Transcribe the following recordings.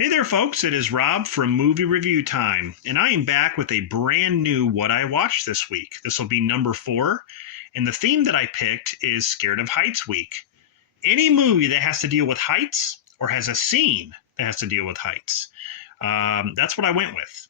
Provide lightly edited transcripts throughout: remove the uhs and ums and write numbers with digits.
Hey there, folks. It is Rob from Movie Review Time, and I am back with a brand new What I Watched this week. This will be number 4, and the theme that I picked is Scared of Heights Week. Any movie that has to deal with heights or has a scene that has to deal with heights. That's what I went with.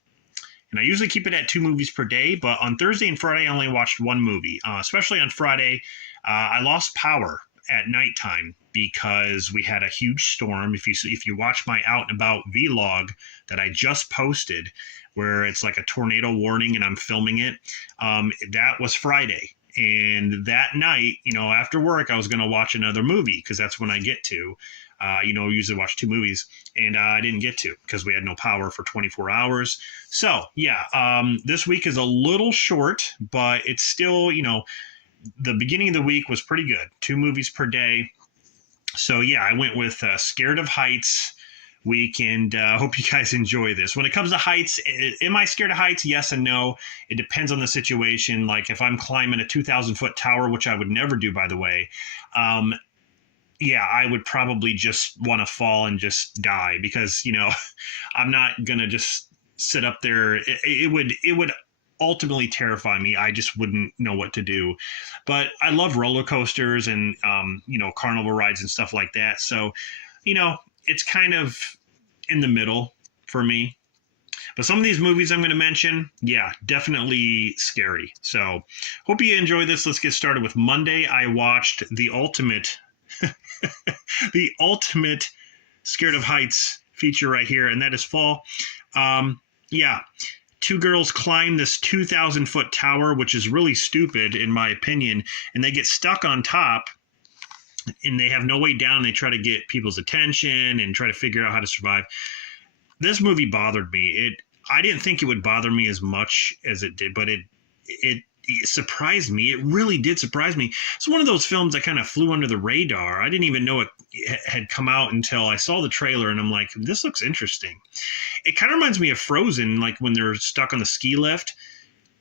And I usually keep it at 2 movies per day, but on Thursday and Friday, I only watched 1 movie. Especially on Friday, I lost power at nighttime because we had a huge storm. If you watch my Out and About vlog that I just posted, where it's like a tornado warning and I'm filming it, that was Friday. And that night, after work, I was going to watch another movie because that's when I get to. Usually watch 2 movies, and I didn't get to because we had no power for 24 hours. So, this week is a little short, but it's still, the beginning of the week was pretty good. 2 movies per day. So, I went with Scared of Heights week, and hope you guys enjoy this. When it comes to heights, am I scared of heights? Yes and no. It depends on the situation. Like if I'm climbing a 2,000-foot tower, which I would never do, by the way, I would probably just want to fall and just die because, I'm not going to just sit up there. It would ultimately terrify me. I just wouldn't know what to do. But I love roller coasters and, carnival rides and stuff like that. So, it's kind of in the middle for me. But some of these movies I'm going to mention, definitely scary. So hope you enjoy this. Let's get started with Monday. I watched the ultimate Scared of Heights feature right here, and that is Fall. 2 girls climb this 2,000-foot tower, which is really stupid in my opinion, and they get stuck on top, and they have no way down. They try to get people's attention and try to figure out how to survive. This movie bothered me. I didn't think it would bother me as much as it did, but it surprised me. It really did surprise me. It's one of those films that kind of flew under the radar. I didn't even know it had come out until I saw the trailer, and I'm like, this looks interesting. It kind of reminds me of Frozen, like when they're stuck on the ski lift.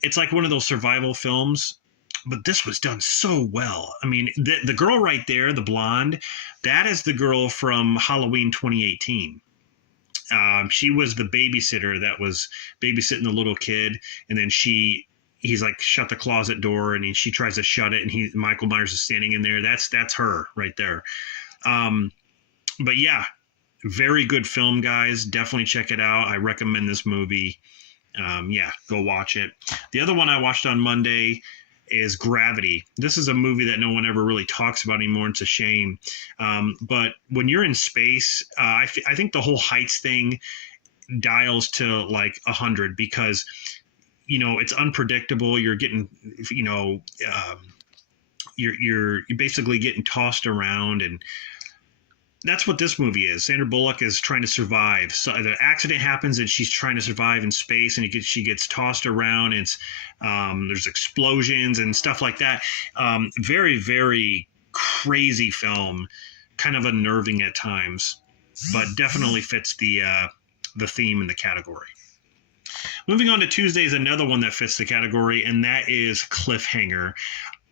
It's like one of those survival films, but this was done so well. I mean, the girl right there, the blonde, that is the girl from Halloween 2018. She was the babysitter that was babysitting the little kid, and then he's like, shut the closet door, and she tries to shut it, and Michael Myers is standing in there. That's her right there. But very good film, guys. Definitely check it out. I recommend this movie. Go watch it. The other one I watched on Monday is Gravity. This is a movie that no one ever really talks about anymore. It's a shame. But when you're in space, I think the whole heights thing dials to like 100 because it's unpredictable. You're getting, you're basically getting tossed around, and that's what this movie is. Sandra Bullock is trying to survive. So the accident happens, and she's trying to survive in space, and she gets tossed around. It's there's explosions and stuff like that. Very, very crazy film, kind of unnerving at times, but definitely fits the theme and the category. Moving on to Tuesday is another one that fits the category, and that is Cliffhanger.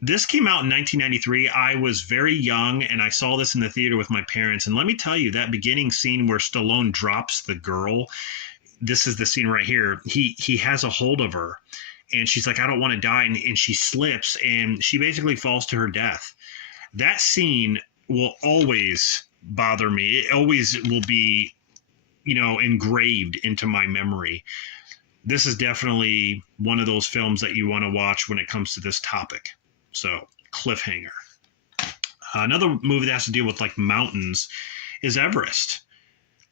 This came out in 1993. I was very young, and I saw this in the theater with my parents. And let me tell you, that beginning scene where Stallone drops the girl, this is the scene right here. He has a hold of her, and she's like, I don't want to die, and she slips, and she basically falls to her death. That scene will always bother me. It always will be, engraved into my memory. This is definitely one of those films that you want to watch when it comes to this topic. So, Cliffhanger. Another movie that has to deal with like mountains is Everest.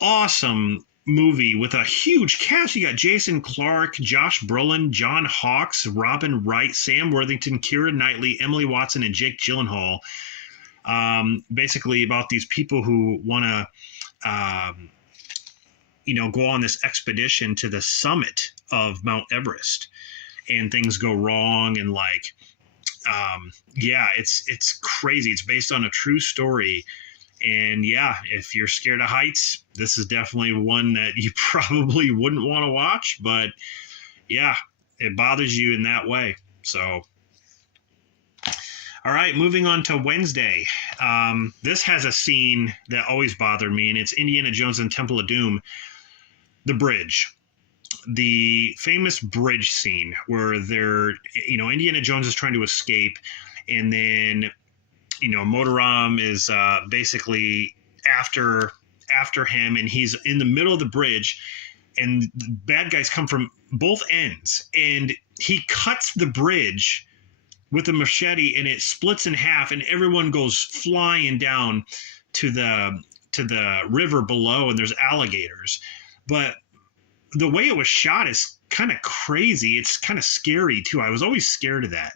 Awesome movie with a huge cast. You got Jason Clarke, Josh Brolin, John Hawkes, Robin Wright, Sam Worthington, Keira Knightley, Emily Watson, and Jake Gyllenhaal. Basically about these people who want to, go on this expedition to the summit of Mount Everest, and things go wrong, and it's crazy. It's based on a true story. And if you're scared of heights, this is definitely one that you probably wouldn't want to watch, but it bothers you in that way. So, all right, moving on to Wednesday. This has a scene that always bothered me, and it's Indiana Jones and Temple of Doom. the bridge. The famous bridge scene where they're, Indiana Jones is trying to escape, and then, Motoram is basically after him, and he's in the middle of the bridge, and the bad guys come from both ends, and he cuts the bridge with a machete, and it splits in half, and everyone goes flying down to the river below, and there's alligators. But the way it was shot is kind of crazy. It's kind of scary too. I was always scared of that.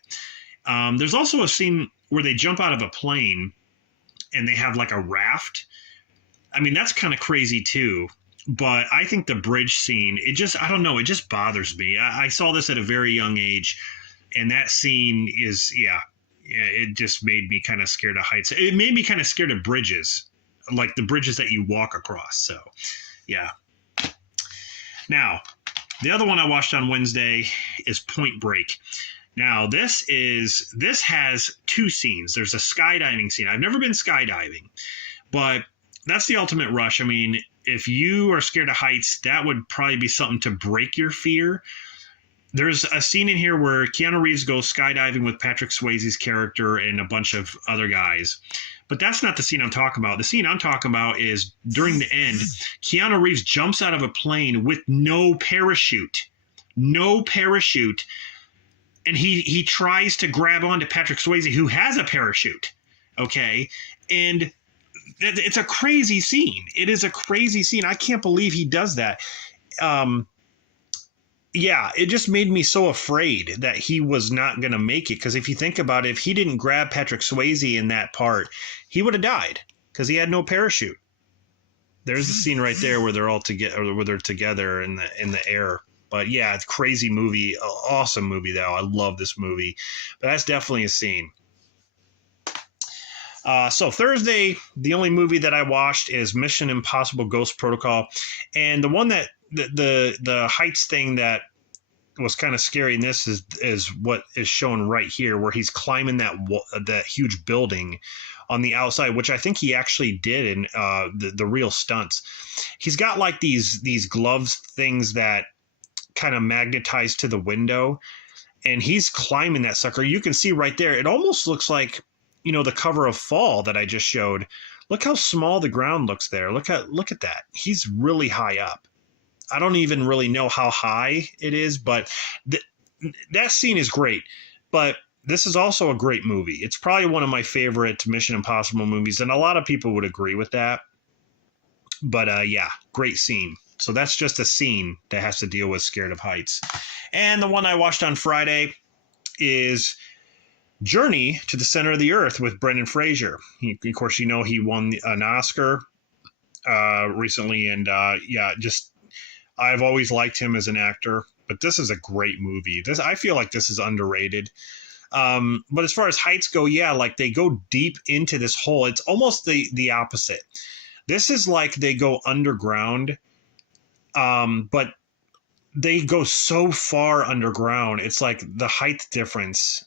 There's also a scene where they jump out of a plane and they have like a raft. I mean, that's kind of crazy too. But I think the bridge scene, I don't know, it just bothers me. I saw this at a very young age, and that scene is, it just made me kind of scared of heights. It made me kind of scared of bridges, like the bridges that you walk across. So, yeah. Now, the other one I watched on Wednesday is Point Break. Now, this has two scenes. There's a skydiving scene. I've never been skydiving, but that's the ultimate rush. I mean, if you are scared of heights, that would probably be something to break your fear. There's a scene in here where Keanu Reeves goes skydiving with Patrick Swayze's character and a bunch of other guys. But that's not the scene I'm talking about. The scene I'm talking about is during the end, Keanu Reeves jumps out of a plane with no parachute. No parachute. And he tries to grab onto Patrick Swayze, who has a parachute. Okay? And it's a crazy scene. It is a crazy scene. I can't believe he does that. Yeah, it just made me so afraid that he was not going to make it. Because if you think about it, if he didn't grab Patrick Swayze in that part, he would have died because he had no parachute. There's the scene right there where they're all together, or where they're together in the air. But yeah, it's a crazy movie, awesome movie though. I love this movie, but that's definitely a scene. So Thursday, the only movie that I watched is Mission Impossible: Ghost Protocol, and the one that the heights thing that was kind of scary in this is what is shown right here, where he's climbing that huge building on the outside, which I think he actually did in the real stunts. He's got like these gloves things that kind of magnetize to the window, and he's climbing that sucker. You can see right there, it almost looks like, the cover of Fall that I just showed. Look how small the ground looks there. Look at that. He's really high up. I don't even really know how high it is, but that scene is great. But this is also a great movie. It's probably one of my favorite Mission Impossible movies, and a lot of people would agree with that. But yeah, great scene. So that's just a scene that has to deal with scared of heights. And the one I watched on Friday is Journey to the Center of the Earth with Brendan Fraser. Of course, he won an Oscar recently, and I've always liked him as an actor. But this is a great movie. I feel like this is underrated. But as far as heights go, yeah, like they go deep into this hole. It's almost the opposite. This is like they go underground, but they go so far underground. It's like the height difference.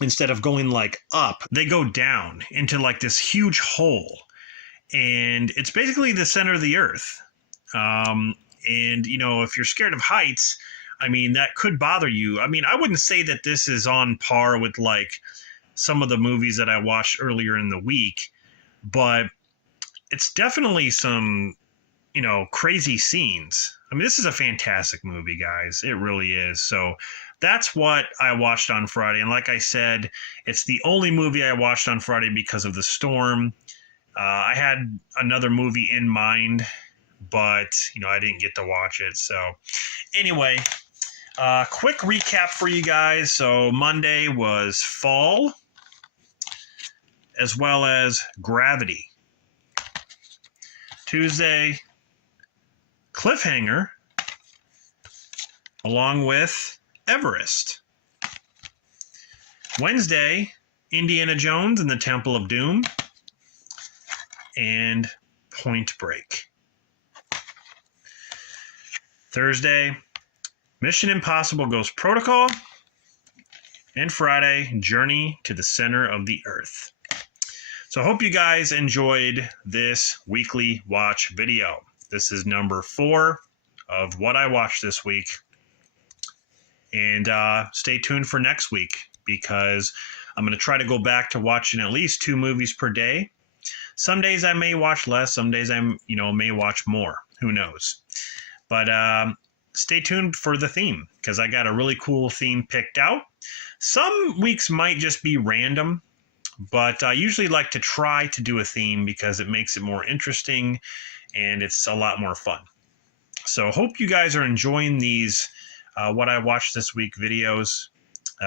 Instead of going like up, they go down into like this huge hole. And it's basically the center of the earth. And, if you're scared of heights, I mean, that could bother you. I mean, I wouldn't say that this is on par with like some of the movies that I watched earlier in the week, but it's definitely some, crazy scenes. I mean, this is a fantastic movie, guys. It really is. So that's what I watched on Friday. And like I said, it's the only movie I watched on Friday because of the storm. I had another movie in mind, but, I didn't get to watch it. So anyway, quick recap for you guys. So Monday was Fall, as well as Gravity. Tuesday, Cliffhanger, along with Everest. Wednesday, Indiana Jones and the Temple of Doom, and Point Break. Thursday, Mission Impossible: Ghost Protocol, and Friday, Journey to the Center of the Earth. So I hope you guys enjoyed this weekly watch video. This is number 4 of what I watched this week. And stay tuned for next week, because I'm going to try to go back to watching at least 2 movies per day. Some days I may watch less. Some days I may watch more. Who knows? But stay tuned for the theme, because I got a really cool theme picked out. Some weeks might just be random, but I usually like to try to do a theme because it makes it more interesting and it's a lot more fun. So hope you guys are enjoying these what I watched this week videos,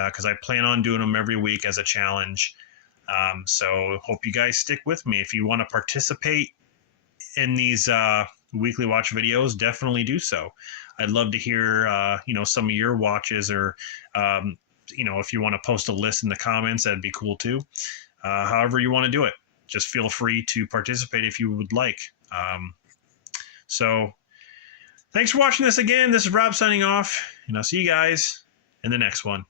because I plan on doing them every week as a challenge. So hope you guys stick with me. If you want to participate in these weekly watch videos, definitely do so. I'd love to hear some of your watches, or if you want to post a list in the comments, that'd be cool too. However you want to do it, just feel free to participate if you would like. So thanks for watching this again. This is Rob signing off, and I'll see you guys in the next one.